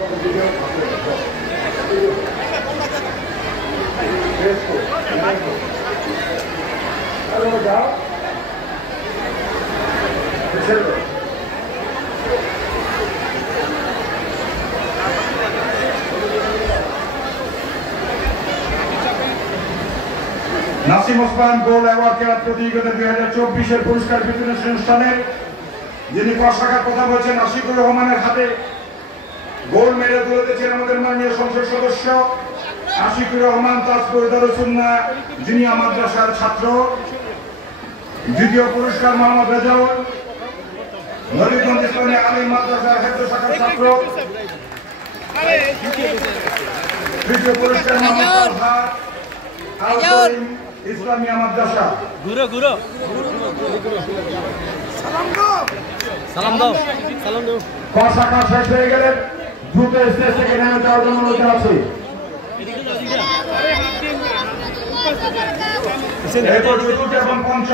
নাসিম ওসমান গোল award খেলা প্রতিযোগিতা 2024-এর পুরস্কার বিতরণ অনুষ্ঠানে যিনি পতাকার কথা বলছেন আশিকুর রহমানের হাতে গোল মেরে তুলে দিয়েছেন আমাদের মাননীয় সংসদ সদস্য আশিকুর রহমান তাজপুর দারুসুন্নাহ জিনিয়া মাদ্রাসার ছাত্র। দ্বিতীয় পুরস্কার মোহাম্মদ রেজাউল নবীগঞ্জ ইসলামী আলী মাদ্রাসার হেফজ শাখার ছাত্র। তৃতীয় পুরস্কার মোহাম্মদ ইসলামিয়া মাদ্রাসা। শাখা শেষ হয়ে গেলে দ্রুত স্টেজ থেকে নেমে যাওয়ার জন্য অনুরোধ আছে। এরপর চতুর্থ এবং পঞ্চম